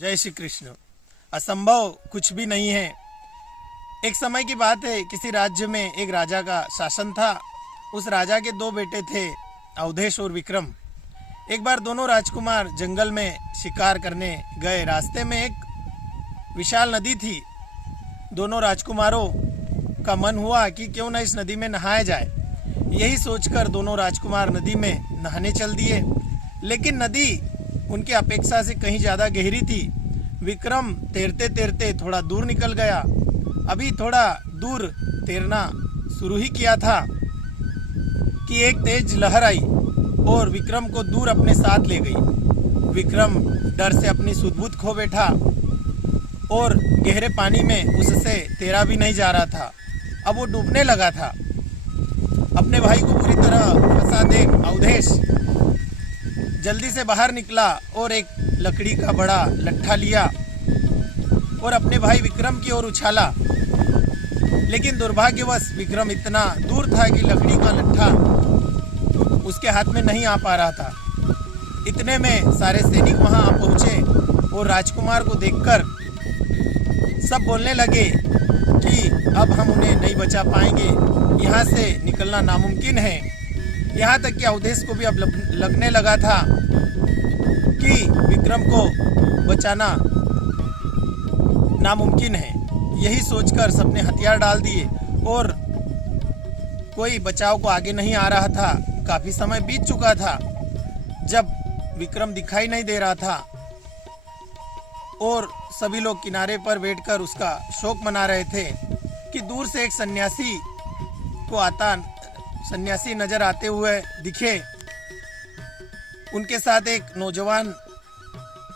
जय श्री कृष्ण। असंभव कुछ भी नहीं है। एक समय की बात है, किसी राज्य में एक राजा का शासन था। उस राजा के दो बेटे थे, अवधेश और विक्रम। एक बार दोनों राजकुमार जंगल में शिकार करने गए। रास्ते में एक विशाल नदी थी। दोनों राजकुमारों का मन हुआ कि क्यों न इस नदी में नहाया जाए। यही सोचकर दोनों राजकुमार नदी में नहाने चल दिए, लेकिन नदी उनकी अपेक्षा से कहीं ज़्यादा गहरी थी। विक्रम तैरते तैरते थोड़ा दूर निकल गया। अभी थोड़ा दूर तैरना शुरू ही किया था कि एक तेज लहर आई और विक्रम को दूर अपने साथ ले गई। विक्रम डर से अपनी सुध-बुध खो बैठा और गहरे पानी में उससे तैरा भी नहीं जा रहा था। अब वो डूबने लगा था। अपने भाई को पूरी तरह फंसा देख अवधेश जल्दी से बाहर निकला और एक लकड़ी का बड़ा लट्ठा लिया और अपने भाई विक्रम की ओर उछाला। लेकिन दुर्भाग्यवश विक्रम इतना दूर था कि लकड़ी का लट्ठा उसके हाथ में नहीं आ पा रहा था। इतने में सारे सैनिक वहां आ पहुंचे और राजकुमार को देखकर सब बोलने लगे कि अब हम उन्हें नहीं बचा पाएंगे, यहाँ से निकलना नामुमकिन है। यहाँ तक कि अवधेश को भी अब लगने लगा था कि विक्रम को बचाना नामुमकिन है। यही सोचकर सबने हथियार डाल दिए और कोई बचाव को आगे नहीं आ रहा था। काफी समय बीत चुका था जब विक्रम दिखाई नहीं दे रहा था और सभी लोग किनारे पर बैठकर उसका शोक मना रहे थे कि दूर से एक सन्यासी नजर आते हुए दिखे। उनके साथ एक नौजवान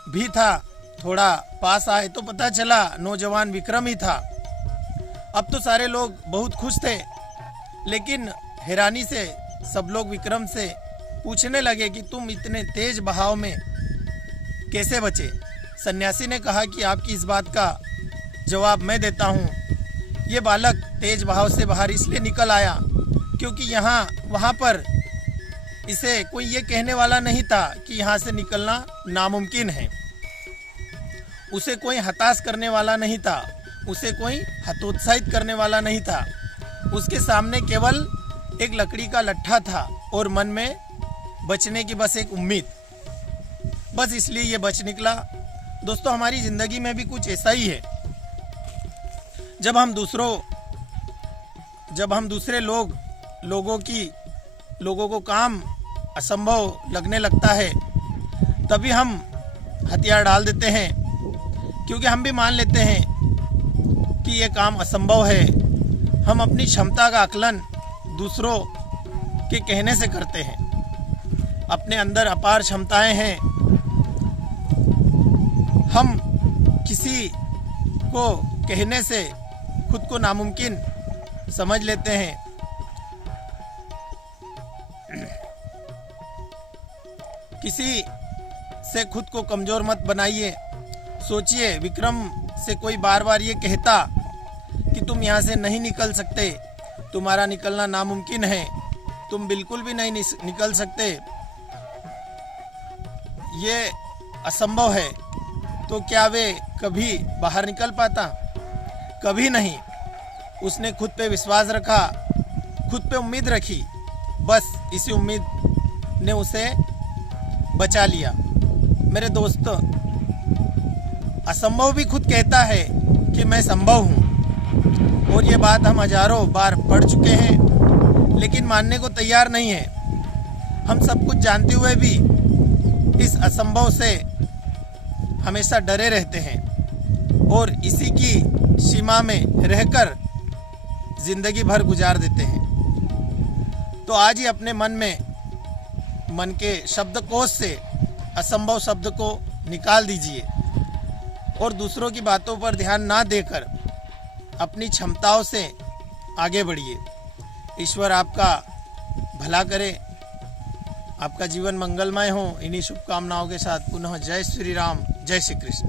भी था। थोड़ा पास आए तो पता चला नौजवान विक्रम ही था। अब तो सारे लोग बहुत खुश थे, लेकिन हैरानी से सब लोग विक्रम से पूछने लगे कि तुम इतने तेज बहाव में कैसे बचे। सन्यासी ने कहा कि आपकी इस बात का जवाब मैं देता हूँ। ये बालक तेज बहाव से बाहर इसलिए निकल आया क्योंकि वहाँ पर इसे कोई ये कहने वाला नहीं था कि यहाँ से निकलना नामुमकिन है। उसे कोई हताश करने वाला नहीं था, उसे कोई हतोत्साहित करने वाला नहीं था। उसके सामने केवल एक लकड़ी का लट्ठा था और मन में बचने की बस एक उम्मीद। बस इसलिए ये बच निकला। दोस्तों, हमारी जिंदगी में भी कुछ ऐसा ही है। जब हम दूसरे लोगों को काम असंभव लगने लगता है, तभी हम हथियार डाल देते हैं, क्योंकि हम भी मान लेते हैं कि ये काम असंभव है। हम अपनी क्षमता का आकलन दूसरों के कहने से करते हैं। अपने अंदर अपार क्षमताएं हैं। हम किसी को कहने से खुद को नामुमकिन समझ लेते हैं। किसी से खुद को कमजोर मत बनाइए। सोचिए, विक्रम से कोई बार बार ये कहता कि तुम यहाँ से नहीं निकल सकते, तुम्हारा निकलना नामुमकिन है, तुम बिल्कुल भी नहीं निकल सकते, ये असंभव है, तो क्या वे कभी बाहर निकल पाता? कभी नहीं। उसने खुद पे विश्वास रखा, खुद पे उम्मीद रखी। बस इसी उम्मीद ने उसे बचा लिया। मेरे दोस्तों, असंभव भी खुद कहता है कि मैं संभव हूँ, और ये बात हम हजारों बार पढ़ चुके हैं, लेकिन मानने को तैयार नहीं है। हम सब कुछ जानते हुए भी इस असंभव से हमेशा डरे रहते हैं और इसी की सीमा में रहकर जिंदगी भर गुजार देते हैं। तो आज ही अपने मन के शब्दकोश से असंभव शब्द को निकाल दीजिए और दूसरों की बातों पर ध्यान ना देकर अपनी क्षमताओं से आगे बढ़िए। ईश्वर आपका भला करे, आपका जीवन मंगलमय हो। इन्हीं शुभकामनाओं के साथ पुनः जय श्री राम, जय श्री कृष्ण।